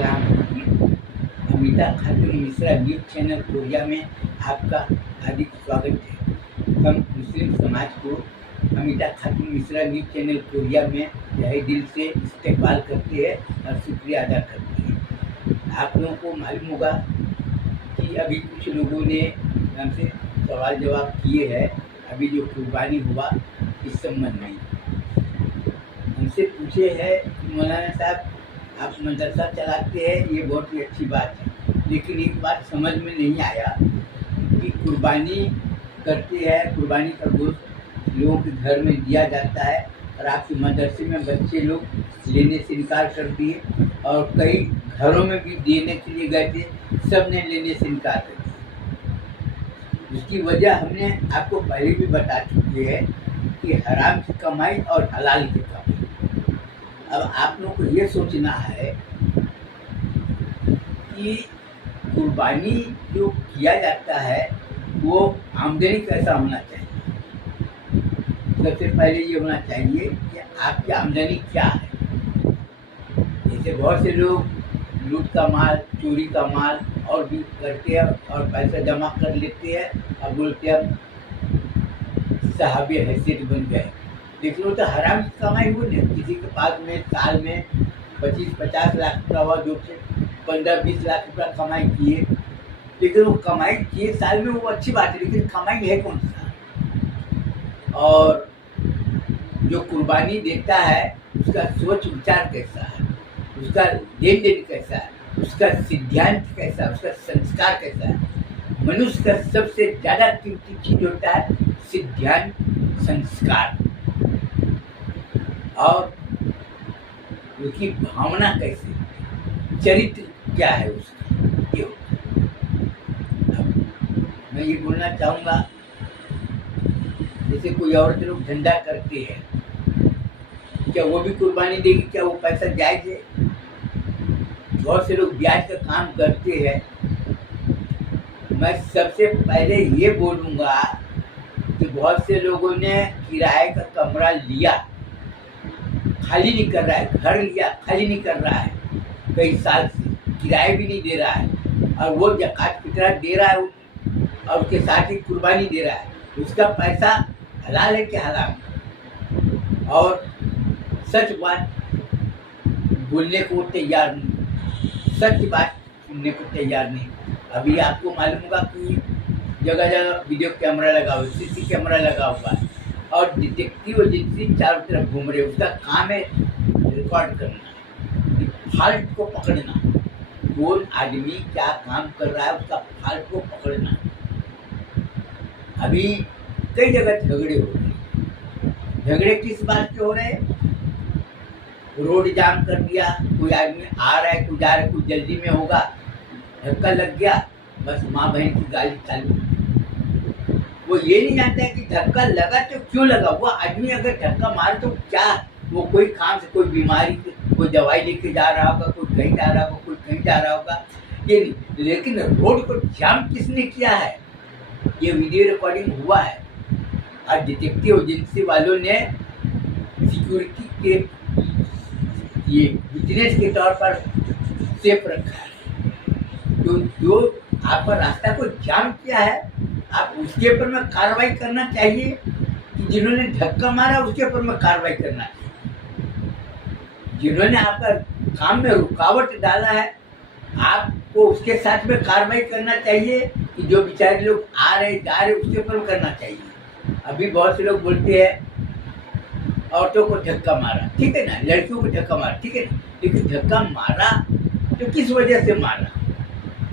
अस्सलाम वालेकुम। अमिता खातून Mishra news channel Korea में आपका हार्दिक स्वागत है। हम मुस्लिम समाज को अमिता खातून मिश्रा न्यूज़ चैनल कोरिया में तहे दिल से इस्तकबाल करते हैं और शुक्रिया अदा करते हैं। आप लोगों को मालूम होगा कि अभी कुछ लोगों ने हमसे सवाल जवाब किए हैं, अभी जो कुर्बानी हुआ इस संबंध में हमसे पूछे हैं कि मौलाना साहब आप मदरसा चलाते हैं, ये बहुत ही अच्छी बात है, लेकिन एक बात समझ में नहीं आया कि कुर्बानी करते हैं, कुर्बानी का गोश्त लोगों के घर में दिया जाता है और आपके मदरसे में बच्चे लोग लेने से इनकार कर दिए और कई घरों में भी देने के लिए गए थे, सब ने लेने से इनकार कर दिया। इसकी वजह हमने आपको पहले भी बता चुकी है कि हराम की कमाई और हलाल की कमाई। अब आप लोग को ये सोचना है कि कुर्बानी जो किया जाता है वो आमदनी कैसा होना चाहिए। सबसे पहले ये होना चाहिए कि आपकी आमदनी क्या है। जैसे बहुत से लोग लूट का माल, चोरी का माल और भी करते हैं और पैसा जमा कर लेते हैं और बोलते हैं साहब हैसियत बन गए, लेकिन वो तो हराम की कमाई हुई नहीं। किसी के पास में साल में 25-50 लाख रुपया हुआ, जो 15-20 लाख रुपया कमाई किए, लेकिन वो कमाई किए साल में, वो अच्छी बात है, लेकिन कमाई है कौन सा। और जो कुर्बानी देता है उसका सोच विचार कैसा है, उसका लेन देन कैसा है, उसका सिद्धांत कैसा है, उसका संस्कार कैसा है। मनुष्य का सबसे ज़्यादा कीमती चीज होता है सिद्धांत, संस्कार और उसकी भावना कैसी, चरित्र क्या है उसका, ये मैं ये बोलना चाहूँगा। जैसे कोई औरत लोग धंधा करते हैं, क्या वो भी कुर्बानी देगी? क्या वो पैसा जायज है? बहुत से लोग ब्याज का काम करते हैं। मैं सबसे पहले ये बोलूँगा कि बहुत से लोगों ने किराए का कमरा लिया, खाली नहीं कर रहा है, घर लिया खाली नहीं कर रहा है, कई साल से किराए भी नहीं दे रहा है, और वो ज़कात फितरा दे रहा है और उसके साथ ही कुर्बानी दे रहा है। उसका पैसा हलाल है कि हराम? और सच बात बोलने को तैयार नहीं, सच बात सुनने को तैयार नहीं। अभी आपको मालूम होगा कि जगह जगह वीडियो कैमरा लगा हुआ है, सीसी कैमरा लगा हुआ है और डिटेक्टिव एजेंसी चारों तरफ घूम रहे, उसका काम है रिकॉर्ड करना, फाल्ट को पकड़ना, कौन आदमी क्या काम कर रहा है उसका फाल्ट को पकड़ना। अभी कई जगह झगड़े हो रहे हैं। झगड़े किस बात के हो रहे हैं? रोड जाम कर दिया, कोई आदमी आ रहा है, कोई जा रहा है, कोई जल्दी में होगा, धक्का लग गया, बस माँ बहन की गाली चालू। वो ये नहीं जानता है कि धक्का लगा तो क्यों लगा। वो आदमी अगर धक्का मारे तो क्या, वो कोई काम से, कोई बीमारी, कोई दवाई लेके जा रहा होगा, कोई कहीं जा रहा होगा, कोई कहीं जा रहा होगा, ये नहीं। लेकिन रोड को जाम किसने किया है? ये वीडियो रिकॉर्डिंग हुआ है और डिटेक्टिव एजेंसी वालों ने सिक्योरिटी के ये बिजनेस के तौर पर सेफ रखा है। तो जो आपका रास्ता को जाम किया है, आप उसके ऊपर में कार्रवाई करना चाहिए कि जिन्होंने धक्का मारा उसके ऊपर में कार्रवाई करना चाहिए। जिन्होंने आपका काम में रुकावट डाला है, आपको उसके साथ में कार्रवाई करना चाहिए कि जो बेचारे लोग आ रहे जा रहे उसके ऊपर करना चाहिए। अभी बहुत से लोग बोलते हैं औरतों को धक्का मारा, ठीक है ना, लड़कियों को धक्का मारा, ठीक है ना, लेकिन धक्का मारा तो किस वजह से मारा?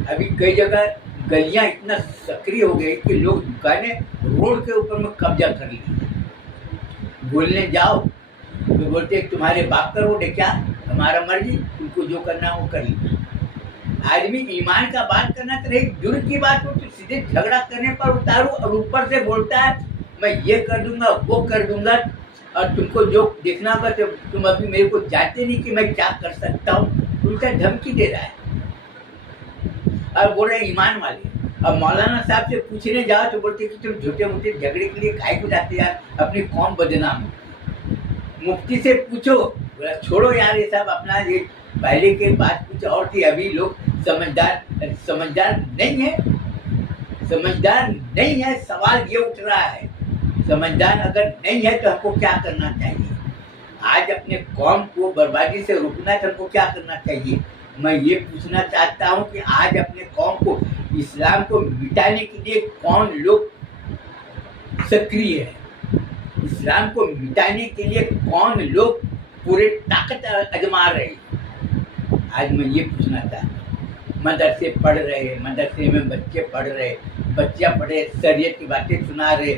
अभी कई जगह गलियां इतना सक्रिय हो गई कि लोग दुकानें रोड के ऊपर में कब्जा कर ली। बोलने जाओ तो बोलते हैं तुम्हारे बाप का रोड है क्या, हमारा मर्जी, तुमको जो करना वो कर लेना। आदमी ईमान का बात करना तो रही, जुर्म की बात हो तो सीधे झगड़ा करने पर उतारू और ऊपर से बोलता है मैं ये कर दूंगा वो कर दूंगा, और तुमको जो देखना होगा तो तुम अभी मेरे को जानते नहीं कि मैं क्या कर सकता हूँ, उनका धमकी दे रहा है और बोल रहे ईमान वाले। अब मौलाना साहब से पूछने जाओ तो बोलते कि तुम झूठे मूठे झगड़े के लिए काहे को जाते यार, अपनी कौम बदनाम। मुफ्ती से पूछो, बोला छोड़ो यार ये सब, अपना ये पहले के बात कुछ और थी। अभी लोग समझदार नहीं है, समझदार नहीं है। सवाल ये उठ रहा है, समझदार अगर नहीं है तो हमको क्या करना चाहिए? आज अपने कौम को बर्बादी से रोकना है तो हमको क्या करना चाहिए? मैं ये पूछना चाहता हूँ कि आज अपने कौम को, इस्लाम को मिटाने के लिए कौन लोग सक्रिय है? इस्लाम को मिटाने के लिए कौन लोग पूरे ताकत आजमा रहे हैं? आज मैं ये पूछना चाहता हूँ। मदरसे पढ़ रहे, मदरसे में बच्चे पढ़ रहे, बच्चा पढ़े, शरीयत की बातें सुना रहे।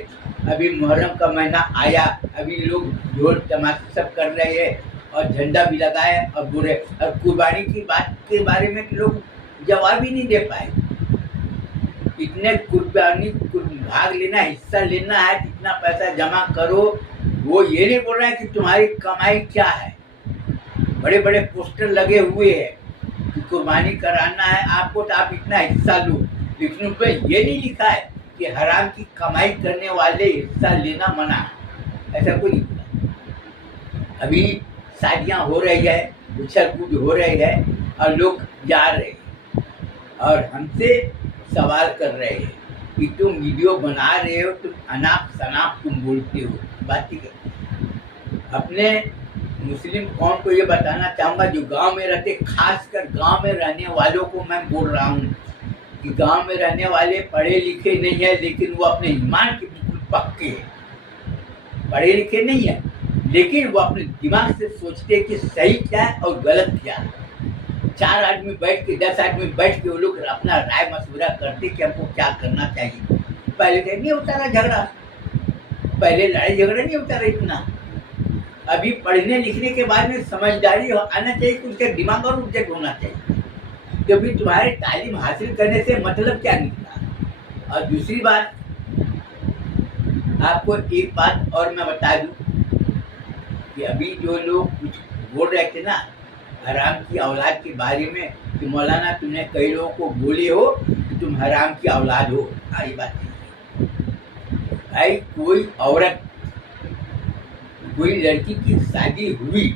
अभी मुहर्रम का महीना आया, अभी लोग ढोल तमाशा सब कर रहे हैं और झंडा भी लगाए और बुरे, और कुर्बानी की बात के बारे में लोग जवाब ही नहीं दे पाए। इतने कुर्बानी भाग लेना, हिस्सा लेना है, कितना पैसा जमा करो, वो ये नहीं बोल रहा है कि तुम्हारी कमाई क्या है। बड़े बड़े पोस्टर लगे हुए हैं कि कुर्बानी कराना है आपको तो आप इतना हिस्सा लो, लेकिन उस पर ये नहीं लिखा है कि हराम की कमाई करने वाले हिस्सा लेना मना। ऐसा कोई नहीं बोला। अभी शादियाँ हो रही है, उछल कूद हो रही है और लोग जा रहे हैं और हमसे सवाल कर रहे हैं कि तुम वीडियो बना रहे हो, तुम अनाप शनाप तुम बोलते हो। बात ठीक है। अपने मुस्लिम कौम को ये बताना चाहूँगा जो गांव में रहते, खासकर गांव में रहने वालों को मैं बोल रहा हूँ कि गांव में रहने वाले पढ़े लिखे नहीं है, लेकिन वो अपने ईमान के बिल्कुल पक्के हैं। पढ़े लिखे नहीं है लेकिन वो अपने दिमाग से सोचते हैं कि सही क्या है और गलत क्या है। 4 आदमी बैठ के, 10 आदमी बैठ के वो लोग अपना राय मशवरा करते कि हमको क्या करना चाहिए। पहले तो नहीं होता रहा झगड़ा, पहले लड़ाई झगड़ा नहीं होता रहा इतना। अभी पढ़ने लिखने के बाद में समझदारी आना चाहिए कि उसका दिमाग और उज्जट होना चाहिए। क्योंकि तुम्हारे तालीम हासिल करने से मतलब क्या निकला। और दूसरी बात, आपको एक बात और मैं बता दूं कि अभी जो लोग कुछ बोल रहे थे ना हराम की औलाद के बारे में कि मौलाना तुमने कई लोगों को बोले हो कि तुम हराम की औलाद हो, सारी बात भाई। कोई औरत, कोई लड़की की शादी हुई,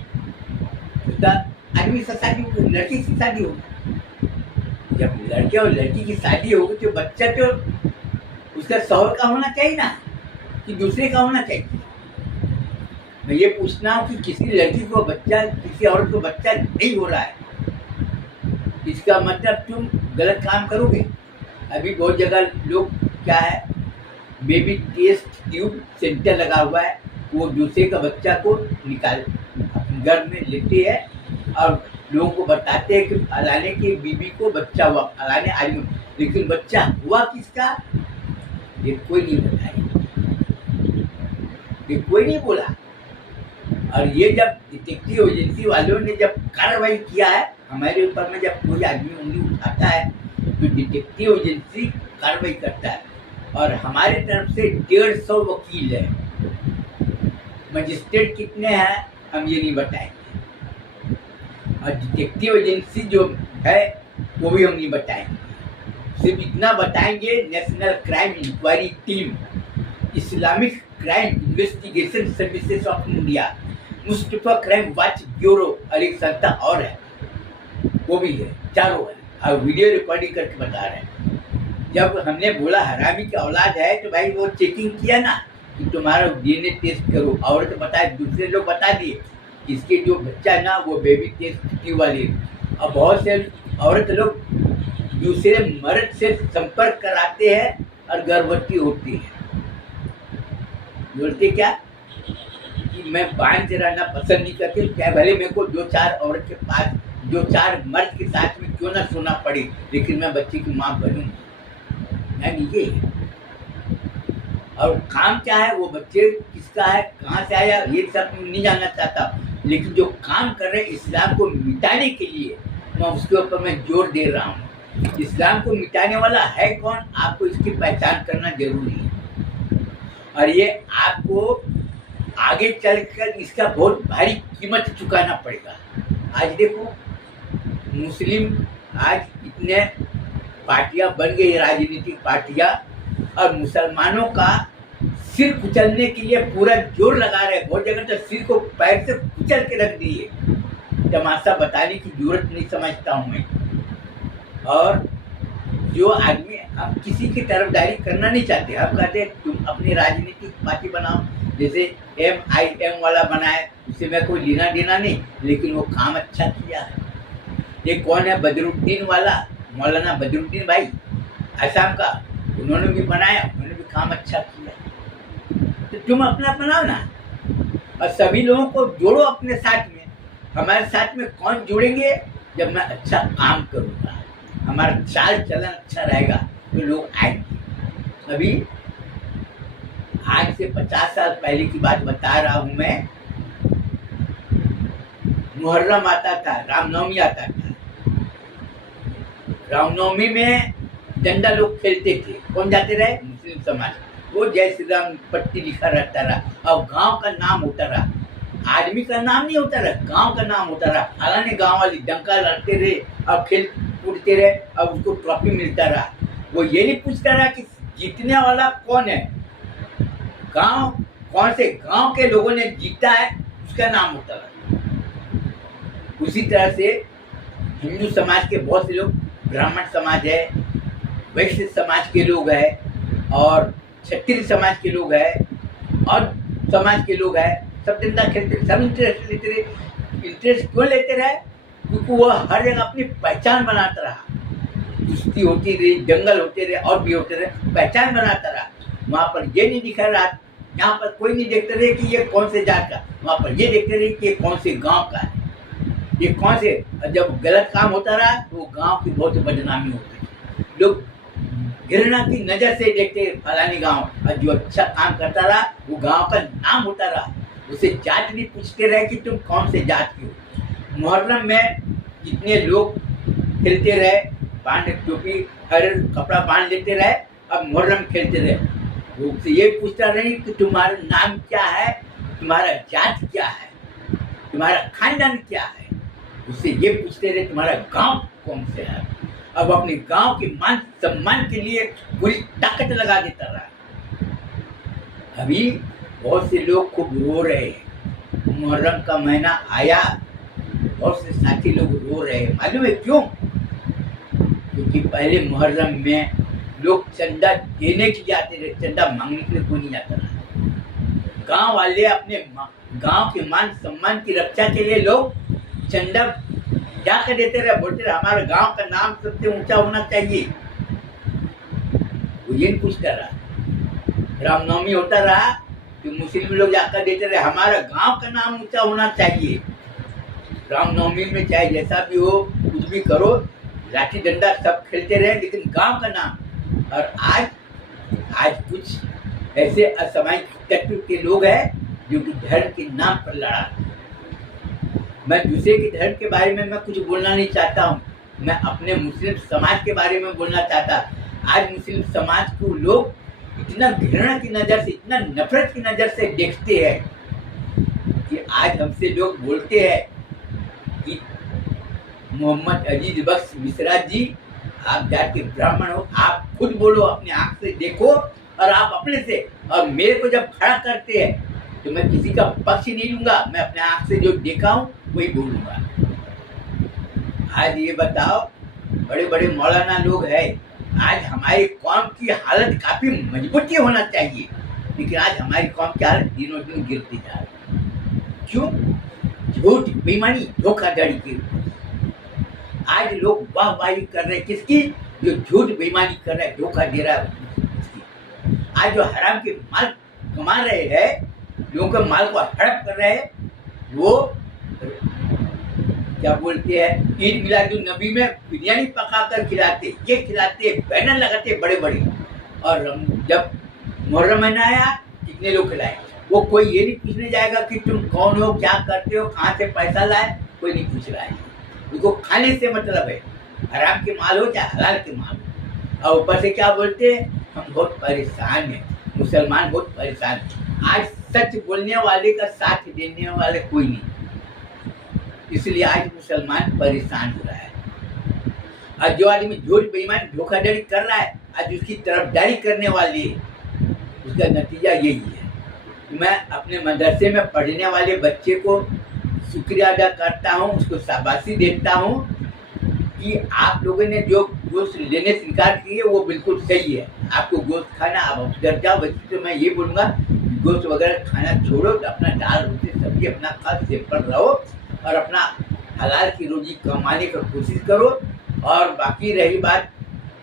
उसका आदमी से शादी होगी, लड़की से शादी होगी। जब लड़के और लड़की की शादी होगी तो बच्चा तो उसका शौहर का होना चाहिए ना, कि दूसरे का होना चाहिए। मैं ये पूछना हूँ कि किसी लड़की को बच्चा, किसी औरत को बच्चा नहीं हो रहा है, इसका मतलब तुम गलत काम करोगे। अभी बहुत जगह लोग क्या है, बेबी टेस्ट ट्यूब सेंटर लगा हुआ है, वो दूसरे का बच्चा को निकाल घर में लेते हैं और लोगों को बताते हैं कि फलाने की बीबी को बच्चा हुआ, फलाने आदमी, लेकिन बच्चा हुआ किसका ये कोई नहीं बताया, ये कोई नहीं बोला। और ये जब डिटेक्टिव एजेंसी वालों ने जब कार्रवाई किया है हमारे ऊपर में, जब कोई आदमी उंगली उठाता है तो डिटेक्टिव एजेंसी कार्रवाई करता है और हमारे तरफ से 150 वकील है। मजिस्ट्रेट कितने हैं हम ये नहीं बताएंगे और डिटेक्टिव एजेंसी जो है वो भी हम नहीं बताएंगे। सिर्फ इतना बताएंगे, national crime inquiry team, Islamic crime investigation services of India, Mustafa crime watch bureau और एक संस्था और है, वो भी है, चारों है और वीडियो रिकॉर्डिंग करके बता रहे हैं। जब हमने बोला हरामी की औलाद है तो भाई वो चेकिंग किया ना कि तुम्हारा डीएनए टेस्ट करो, और तो बताए, दूसरे लोग बता दिए इसके जो बच्चा है ना वो बेबी टेस्ट ट्यूब वाली। और बहुत से औरत लोग दूसरे मर्द से संपर्क कराते हैं और गर्भवती होती है। बोलते क्या कि मैं बांध से रहना पसंद नहीं करती, क्या भले मेरे को 2-4 औरत के पास, 2-4 मर्द के साथ में क्यों ना सोना पड़े, लेकिन मैं बच्चे की माँ बनूँ। यानी ये और काम क्या है, वो बच्चे किसका है, कहाँ से आया, ये सब नहीं जानना चाहता, लेकिन जो काम कर रहे हैं इस्लाम को मिटाने के लिए, मैं उसके ऊपर मैं जोर दे रहा हूँ। इस्लाम को मिटाने वाला है कौन, आपको इसकी पहचान करना जरूरी है और ये आपको आगे चलकर इसका बहुत भारी कीमत चुकाना पड़ेगा। आज देखो मुस्लिम आज इतने पार्टियां बन गई, राजनीतिक पार्टियां, और मुसलमानों का सिर कुचलने के लिए पूरा जोर लगा रहे हैं। बहुत जगह तो सिर को पैर से कुचल के रख दिए, तमाशा बताने की जरूरत नहीं समझता हूँ मैं। और जो आदमी, हम किसी की तरफदारी करना नहीं चाहते, हम कहते हैं तुम अपनी राजनीतिक पार्टी बनाओ, जैसे MIM वाला बनाए, उससे मैं कोई लेना देना नहीं, लेकिन वो काम अच्छा किया है। ये कौन है, बदरुद्दीन वाला, मौलाना बदरुद्दीन भाई आसाम का, उन्होंने भी बनाया, उन्होंने भी काम अच्छा किया। तो तुम अपना बनाओ ना, और सभी लोगों को जोड़ो अपने साथ में। हमारे साथ में कौन जुड़ेंगे, जब मैं अच्छा काम करूँगा, हमारा चाल चलन अच्छा रहेगा तो लोग आएंगे। अभी आज से 50 साल पहले की बात बता रहा हूँ मैं। मुहर्रम आता था, रामनवमी आता था। रामनवमी में डंडा लोग खेलते थे, कौन जाते रहे, मुस्लिम समाज। वो जय श्री राम पट्टी लिखा रहता रहा और गांव का नाम होता रहा, आदमी का नाम नहीं होता रहा, गांव का नाम होता रहा। फलाने गांव वाली डंका लड़ते रहे और खेल कूदते रहे और उसको ट्रॉफी मिलता रहा। वो ये नहीं पूछता रहा कि जीतने वाला कौन है, गांव कौन से गांव के लोगों ने जीता है उसका नाम होता रहा। उसी तरह से हिंदू समाज के बहुत से लोग, ब्राह्मण समाज है, वैश्य समाज के लोग हैं, और क्षत्रिय समाज के लोग हैं, और समाज के लोग हैं, सब डंडा खेलते, सब इंटरेस्ट लेते रहे। इंटरेस्ट क्यों लेते रहे, क्योंकि वो हर जगह अपनी पहचान बनाता रहा। कुश्ती होती रही, जंगल होते रहे, और भी होते रहे, पहचान बनाता रहा। वहाँ पर ये नहीं दिखा रहा, यहाँ पर कोई नहीं देखते रहे कि ये कौन से जात का, वहाँ पर ये देखते रहे कि ये कौन से गांव का है, ये कौन से। जब गलत काम होता रहा तो वो गांव की बहुत बदनामी होती थी, लोग घृणा की नजर से देखते फलानी गांव, और जो अच्छा काम करता रहा वो गांव का नाम होता रहा। उसे जात नहीं पूछते रहे कि तुम कौन से जात के हो। मुहर्रम में जितने लोग खेलते रहे, बांध टोपी हर कपड़ा बांध लेते रहे, अब मुहर्रम खेलते रहे। वो उससे ये पूछता नहीं कि तुम्हारा नाम क्या है, तुम्हारा जात क्या है, तुम्हारा खानदान क्या है, उससे ये पूछते रहे तुम्हारा गांव कौन से है। अब अपने गांव के मान सम्मान के लिए पूरी ताकत लगा देता रहा। अभी बहुत से लोग खूब रो रहे हैं, मुहर्रम का महीना आया, बहुत से साथी लोग रो रहे हैं। मालूम है क्यों? क्योंकि पहले मुहर्रम में लोग चंदा देने के लिए आते थे, चंदा मांगने के लिए कोई नहीं आता था। गांव वाले अपने गांव के मान सम्मान की रक्षा के लिए लोग चंदा जाकर देते रहे, बोलते रहे हमारे गांव का नाम सबसे ऊंचा होना चाहिए। वो ये पूछता रहा। रामनवमी होता रहा तो मुस्लिम लोग जाकर देते रहे, हमारा गांव का नाम ऊंचा होना चाहिए। रामनवमी में चाहे जैसा भी हो, कुछ भी करो, लाठी डंडा सब खेलते रहे, लेकिन गांव का नाम। और आज कुछ ऐसे असामाजिक तत्व के लोग हैं जो कि धर्म के नाम पर लड़ा। मैं दूसरे के धर्म के बारे में मैं कुछ बोलना नहीं चाहता हूँ, मैं अपने मुस्लिम समाज के बारे में बोलना चाहता। आज मुस्लिम समाज को लोग इतना घृणा की नज़र से, इतना नफरत की नज़र से देखते हैं कि आज हमसे लोग बोलते हैं कि मोहम्मद अजीज बख्श मिश्रा जी, आप जाके ब्राह्मण हो, आप खुद बोलो, अपने आँख से देखो, और आप अपने से, और मेरे को जब खड़ा करते हैं तो मैं किसी का पक्ष नहीं लूंगा, मैं अपने आँख से जो देखा हूँ वही बोलूंगा। आज ये बताओ, बड़े बड़े मौलाना लोग हैं, आज हमारी कौम की हालत काफी मजबूती होना चाहिए, लेकिन आज हमारी कौम की हालत दिनों दिन गिरती जा रही है। क्यों? झूठ, बेईमानी, धोखाधड़ी की। आज लोग वाहवाही कर रहे हैं किसकी? जो झूठ बेईमानी कर रहा है, धोखा दे रहा है। आज जो हराम के माल कमा रहे हैं, लोगों के माल को हड़प कर रहे हैं, वो क्या बोलते हैं, ईद मिलादुन नबी में बिरयानी पका कर खिलाते, ये खिलाते, बैनर लगाते बड़े बड़े, और जब मुहर्रम महीना आया कितने लोग खिलाए। वो कोई ये नहीं पूछने जाएगा कि तुम कौन हो, क्या करते हो, कहाँ से पैसा लाए, कोई नहीं पूछ रहा है। उनको खाने से मतलब है, हराम के माल हो चाहे हलाल के माल हो। और ऊपर से क्या बोलते हैं, हम बहुत परेशान हैं, मुसलमान बहुत परेशान हैं। आज सच बोलने वाले का साथ देने वाले कोई नहीं, इसलिए आज मुसलमान परेशान हो रहा है। आज जो आदमी झूठ बेईमान धोखाधड़ी कर रहा है, आज उसकी तरफदारी करने वाली है, उसका नतीजा यही है। मैं अपने मदरसे में पढ़ने वाले बच्चे को शुक्रिया अदा करता हूँ, उसको शाबाशी देता हूँ कि आप लोगों ने जो गोश्त लेने से इनकार किए वो बिल्कुल सही है। आपको गोश्त खाना, आप डर जाओ। वैसे तो मैं ये बोलूँगा गोश्त वगैरह खाना छोड़ो, अपना दाल रोटी सब्जी अपना खा, सिंपल रहो और अपना हलाल की रोजी कमाने की कोशिश करो। और बाकी रही बात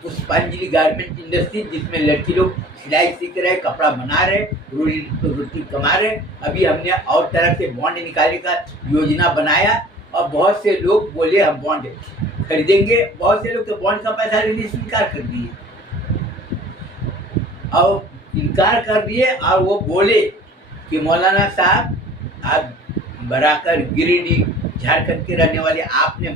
पुष्पांजलि गारमेंट इंडस्ट्री, जिसमें लड़की लोग सिलाई सीख रहे, कपड़ा बना रहे, रोटी कमा रहे। अभी हमने और तरह से बॉन्ड निकालने का योजना बनाया और बहुत से लोग बोले हम बॉन्ड खरीदेंगे। बहुत से लोग तो बॉन्ड का पैसा लेने से इनकार कर दिए और वो बोले कि मौलाना साहब आप बराकर गिरिडीह झारखंड के रहने वाले, आपने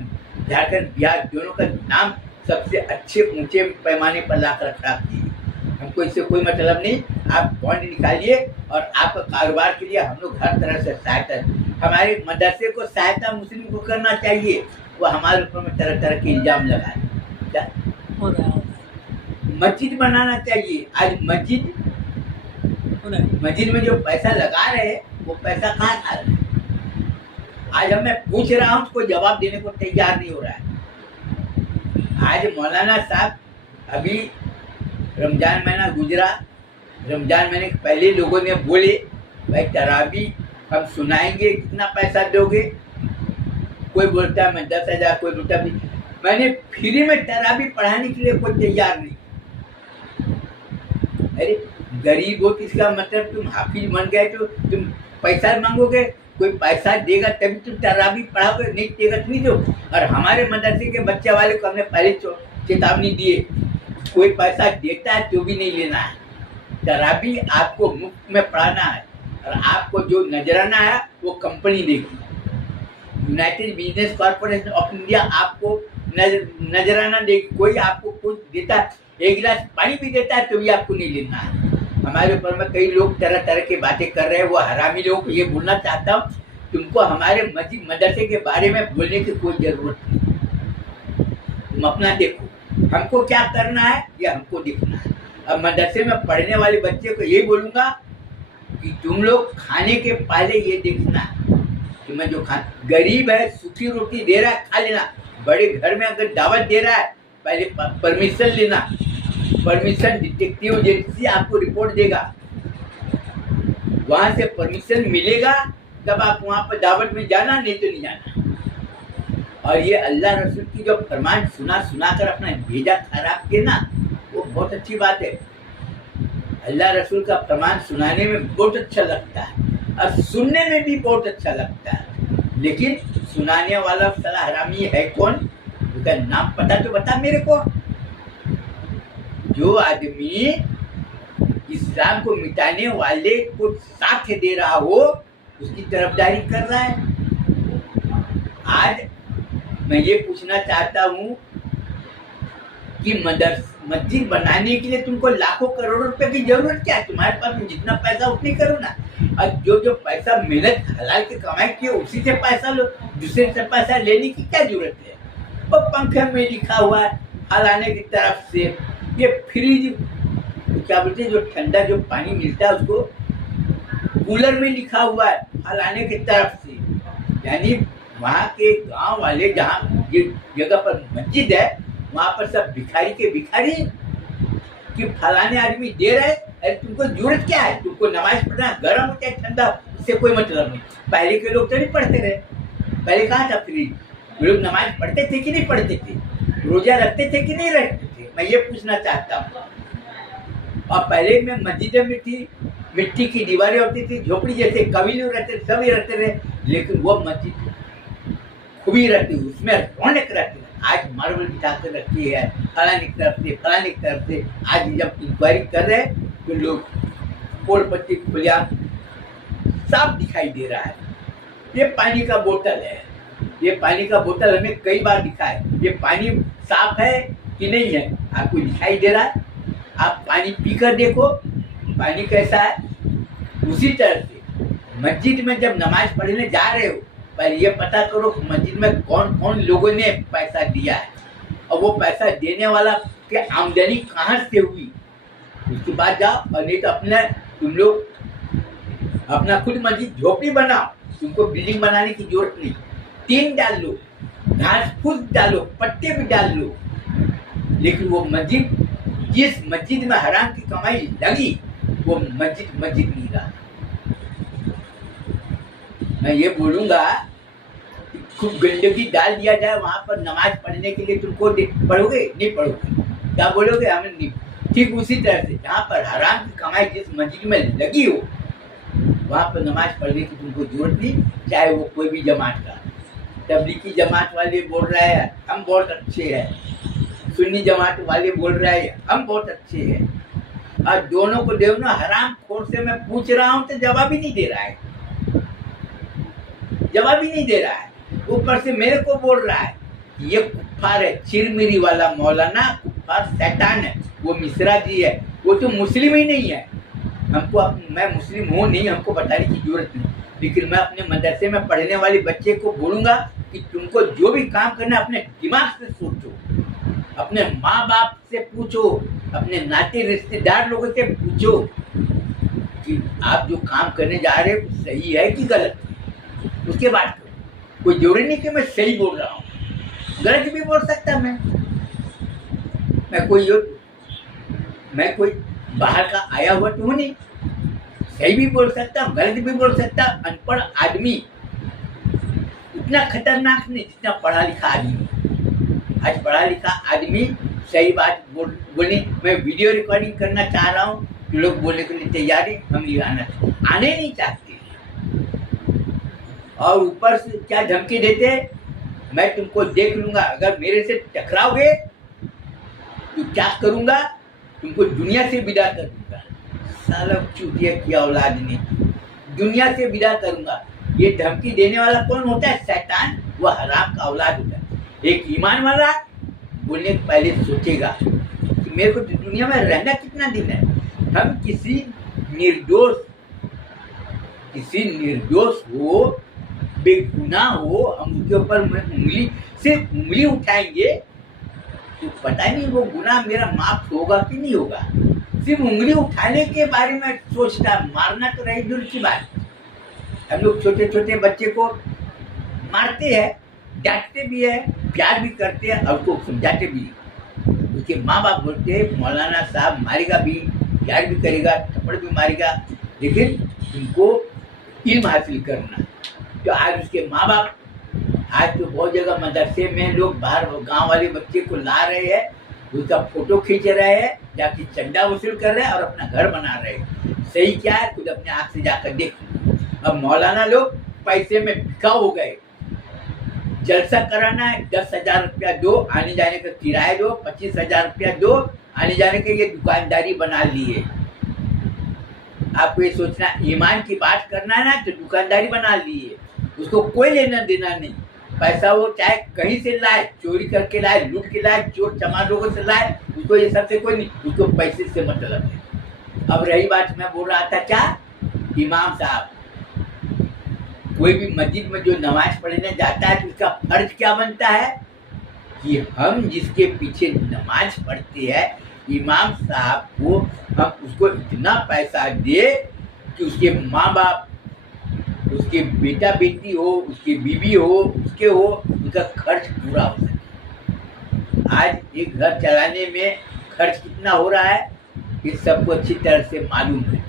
झारखंड बिहार दोनों का नाम सबसे अच्छे ऊंचे पैमाने पर लाकर खड़ा किए। हमको इससे कोई मतलब नहीं, आप बॉन्ड निकालिए और आपका कारोबार के लिए हम लोग हर तरह से सहायता। हमारे मदरसे को सहायता मुस्लिम को करना चाहिए, वो हमारे ऊपर में तरह तरह के इल्जाम लगाए। मस्जिद बनाना चाहिए। आज मस्जिद में जो पैसा लगा रहे हैं वो पैसा कहाँ खा रहे हैं? आज हम मैं पूछ रहा हूँ, उसको जवाब देने को तैयार नहीं हो रहा है। आज मौलाना साहब, अभी रमजान महीना गुजरा, रमजान महीने के पहले लोगों ने बोले भाई तरावी हम सुनाएंगे, कितना पैसा दोगे? कोई बोलता है मैं 10,000, कोई बोलता है। मैंने फ्री में तरावी पढ़ाने के लिए कोई तैयार नहीं। अरे गरीब हो तो इसका मतलब तुम हाफिज बन गए तो तुम पैसा मांगोगे? कोई पैसा देगा तभी तुम तरावी पढ़ाओगे, नहीं देगा तो नहीं दो। और हमारे मदरसे के बच्चे वाले को हमने पहले चेतावनी दिए, कोई पैसा देता है तो भी नहीं लेना है। तरावी आपको मुफ्त में पढ़ाना है और आपको जो नजराना है वो कंपनी देगी। United business corporation of India आपको नजराना देगी। कोई आपको कुछ देता है, एक गिलास पानी भी देता है तो भी आपको नहीं लेना है। हमारे ऊपर में कई लोग तरह तरह की बातें कर रहे हैं, वो हरामी लोग। ये बोलना चाहता हूँ, तुमको हमारे मस्जिद मदरसे के बारे में बोलने की कोई जरूरत नहीं। तुम अपना देखो, हमको क्या करना है ये हमको देखना है। अब मदरसे में पढ़ने वाले बच्चे को यही बोलूँगा कि तुम लोग खाने के पहले ये देखना कि मैं जो गरीब है, सूखी रोटी दे रहा है खा लेना। बड़े घर में अगर दावत दे रहा है पहले परमिशन लेना। परमिशन डिटेक्टिव एजेंसी आपको रिपोर्ट देगा, वहां से परमिशन मिलेगा तब आप वहां पर दावत में जाना, नहीं तो नहीं जाना। और ये अल्लाह रसूल की जो फरमान सुना कर अपना भेजा खराब किया ना, वो बहुत अच्छी बात है। अल्लाह रसूल का फरमान सुनाने में बहुत अच्छा लगता है और सुनने में भी बहुत अच्छा लगता है, लेकिन सुनाने वाला साला हरामी है कौन? उसका नाम पता तो बता मेरे को। जो आदमी इस्लाम को मिटाने वाले को साथ दे रहा हो, उसकी तरफदारी कर रहा है। आज मैं ये पूछना चाहता हूँ कि मस्जिद बनाने के लिए तुमको लाखों करोड़ों रुपए की जरूरत क्या है? तुम्हारे पास जितना पैसा उतनी करो ना। और जो पैसा मेहनत हलाल की कमाई की उसी से पैसा लो, दूसरे से पैसा लेने की क्या जरूरत है? वो पंखे में लिखा हुआ है फलाने की तरफ से, ये फ्रिज क्या बोलते हैं जो ठंडा जो पानी मिलता है उसको कूलर में लिखा हुआ है फलाने की तरफ से। यानी वहाँ के गांव वाले जहाँ जिस जगह पर मस्जिद है वहाँ पर सब भिखारी के भिखारी कि फलाने आदमी दे रहे। अरे तुमको जरूरत क्या है? तुमको नमाज पढ़ना, गर्म हो चाहे ठंडा, उससे कोई मतलब नहीं। पहले के लोग तो नहीं पढ़ते रहे, पहले कहाँ था फ्रिज? लोग नमाज पढ़ते थे कि नहीं पढ़ते थे? रोजा रखते थे कि नहीं रखते थे? मैं ये पूछना चाहता हूँ। और पहले में मस्जिदें में थी, मिट्टी की दीवारें होती थी, झोपड़ी जैसे कभी लोग रहते थे, सभी रहते रहे, लेकिन वो मस्जिद खूबी रहती, उसमें रौनक रहती। आज मार्बल बिठा कर रखी है फलाने की तरफ से। आज जब इंक्वायरी कर रहे हैं तो लोग पोल पत्ती खुलिया साफ दिखाई दे रहा है। ये पानी का बोतल है, ये पानी का बोतल हमें कई बार दिखा है। ये पानी साफ है कि नहीं है आपको दिखाई दे रहा है? आप पानी पीकर देखो पानी कैसा है। उसी तरह से मस्जिद में जब नमाज पढ़ने जा रहे हो पर ये पता करो मस्जिद में कौन कौन लोगों ने पैसा दिया है और वो पैसा देने वाला के आमदनी कहाँ से हुई, उसके बाद जाओ। और नहीं तो अपने तुम लोग अपना खुद मस्जिद झोपड़ी बनाओ, तुमको बिल्डिंग बनाने की जरूरत नहीं, टीन डाल लो, घास फूस डालो, पट्टे भी डाल लो, लेकिन वो मस्जिद, जिस मस्जिद में हराम की कमाई लगी, वो मस्जिद मस्जिद नहीं रहा। मैं ये बोलूंगा, खूब गंदगी डाल दिया जाए वहां पर नमाज पढ़ने के लिए, तुमको पढ़ोगे? नहीं पढ़ोगे। क्या बोलोगे? हमें नहीं। ठीक उसी तरह से जहाँ पर हराम की कमाई जिस मस्जिद में लगी हो, वहां पर नमाज पढ़ने की तुमको जरूरत नहीं, चाहे वो कोई भी जमात का। तबलीगी जमात वाले बोल रहे हैं हम बहुत अच्छे हैं, सुन्नी जमात वाले बोल रहे हैं हम बहुत अच्छे हैं, और दोनों को देखना हराम खोर से मैं पूछ रहा हूं तो जवाब ही नहीं दे रहा है, जवाब ही नहीं दे रहा है। ऊपर से मेरे को बोल रहा है ये कुफ्फार है, चिरमिरी वाला मौलाना कुफ्फार शैतान है, वो मिश्रा जी है, वो तो मुस्लिम ही नहीं है। हमको मैं मुस्लिम हूँ नहीं, हमको बताने की जरूरत नहीं, लेकिन मैं अपने मदरसे में पढ़ने वाले बच्चे को बोलूंगा कि तुमको जो भी काम करना अपने दिमाग से सोचो, अपने माँ बाप से पूछो, अपने नाते रिश्तेदार लोगों से पूछो कि आप जो काम करने जा रहे हो सही है कि गलत है, उसके बाद करो। कोई जरूरी नहीं कि मैं सही बोल रहा हूँ, गलत भी बोल सकता मैं कोई बाहर का आया हुआ तो हूँ नहीं, सही भी बोल सकता, गलत भी बोल सकता। अनपढ़ आदमी उतना खतरनाक नहीं जितना पढ़ा लिखा आदमी। आज पढ़ा लिखा आदमी सही बात बोलने, मैं वीडियो रिकॉर्डिंग करना चाह रहा हूँ, लोग बोलने के लिए तैयार है, हम नहीं आने नहीं चाहते, और ऊपर से क्या धमकी देते हैं, मैं तुमको देख लूंगा, अगर मेरे से टकराओगे तो क्या करूंगा, तुमको दुनिया से विदा कर दूंगा। साला चूतिया की औलाद ने, दुनिया से विदा करूंगा। ये धमकी देने वाला कौन होता है? शैतान, वो हराम का औलाद होता है। एक ईमान वाला बोलने के पहले सोचेगा कि मेरे को दुनिया में रहना कितना दिन है। हम किसी निर्दोष हो, बेगुनाह हो, हम उसके ऊपर उंगली उठाएंगे तो पता नहीं वो गुनाह मेरा माफ होगा कि नहीं होगा। सिर्फ उंगली उठाने के बारे में सोचता, मारना तो रही दूर की बात। हम लोग छोटे छोटे बच्चे को मारते हैं, डांटते भी है, प्यार भी करते हैं और उसको समझाते भी। उसके माँ बाप बोलते हैं मौलाना साहब मारेगा भी, प्यार भी करेगा, थप्पड़ भी मारेगा, लेकिन तुमको इल्म हासिल करना। तो आज उसके माँ बाप, आज तो बहुत जगह मदरसे में लोग बाहर गांव वाले बच्चे को ला रहे हैं, उसका फोटो खींच रहे हैं, जाके चंदा वसूल कर रहे हैं और अपना घर बना रहे हैं। सही क्या है खुद अपने आँख से जाकर देख। अब मौलाना लोग पैसे में बिकाऊ हो गए। जलसा कराना है 10,000 रुपया दो, आने जाने का किराया दो, 25,000 रुपया दो, आने जाने के ये दुकानदारी बना लिए। आपको ये सोचना, ईमान की बात करना है ना तो दुकानदारी बना लिए, उसको कोई लेना देना नहीं। पैसा वो चाहे कहीं से लाए, चोरी करके लाए, लूट के लाए, चोर चमार लोगों से लाए, उसको ये सबसे कोई नहीं, उसको पैसे से मतलब है। अब रही बात, मैं बोल रहा था क्या, इमाम साहब, कोई भी मस्जिद में जो नमाज पढ़ने जाता है तो उसका फर्ज क्या बनता है कि हम जिसके पीछे नमाज पढ़ते हैं, इमाम साहब को हम उसको इतना पैसा दे कि उसके माँ बाप, उसके बेटा बेटी हो, उसकी बीवी हो, उसके हो, उनका खर्च पूरा हो सके। आज एक घर चलाने में खर्च कितना हो रहा है ये सबको अच्छी तरह से मालूम है।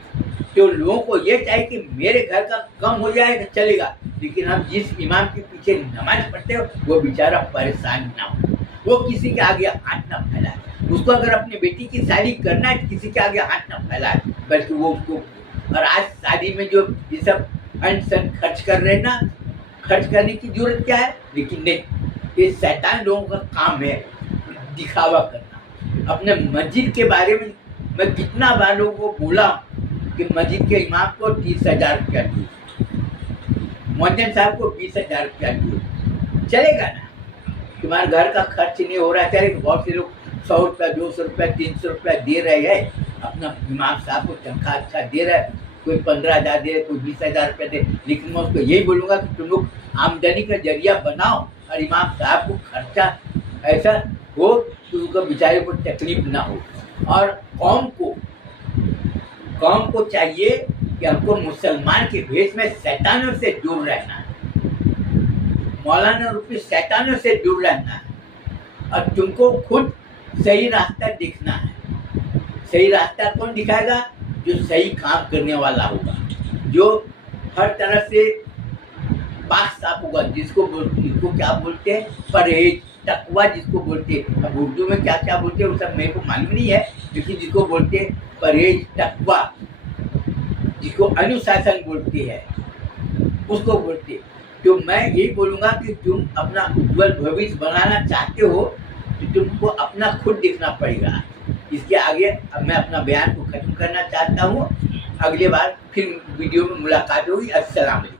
तो लोगों को ये चाहिए कि मेरे घर का कम हो जाए तो चलेगा, लेकिन हम जिस इमाम के पीछे नमाज पढ़ते हो वो बेचारा परेशान ना हो, वो किसी के आगे हाथ ना फैलाए। उसको अगर अपनी बेटी की शादी करना है किसी के आगे हाथ ना फैलाए, बल्कि वो उसको। और आज शादी में जो ये सब अनसन खर्च कर रहे हैं ना, खर्च करने की जरूरत क्या है, लेकिन नहीं, ये शैतान लोगों का काम है दिखावा करना। अपने मस्जिद के बारे में मैं कितना बार लोगों को बोला कि मस्जिद के इमाम को 30,000 रुपया दिए, मुअज्जिन साहब को 20,000 रुपया दिए, चलेगा ना? तुम्हारे घर का खर्च नहीं हो रहा है, चलेगा। बहुत से लोग 100 रुपया, 200 रुपया, 300 रुपया दे रहे हैं, अपना इमाम साहब को तनख्वाह अच्छा दे रहा है, कोई 15,000 दे, कोई 20,000 रुपया दे, लेकिन मैं उसको यही बोलूँगा कि तुम लोग आमदनी का जरिया बनाओ और इमाम साहब को खर्चा ऐसा हो कि उनको बेचारे को तकलीफ ना हो। और कौम को चाहिए कि हमको मुसलमान के भेष में शैतानों से दूर रहना है, मौलाना रूपी शैतानों से दूर रहना है, और तुमको खुद सही रास्ता दिखना है। सही रास्ता कौन दिखाएगा? जो सही काम करने वाला होगा, जो हर तरह से पाक साफ होगा, जिसको क्या बोलते हैं, परहेज, तकवा जिसको बोलते हैं। अब उर्दू में क्या क्या बोलते हैं वो सब मेरे को मालूम नहीं है, लेकिन जिसको बोलते हैं परहेज, तकवा, जिसको अनुशासन बोलते हैं, उसको बोलते। तो मैं यही बोलूँगा कि तुम अपना उज्जवल भविष्य बनाना चाहते हो तो तुमको अपना खुद दिखना पड़ेगा। इसके आगे अब मैं अपना बयान को खत्म करना चाहता हूँ। अगले बार फिर वीडियो में मुलाकात होगी। अस्सलाम वालेकुम।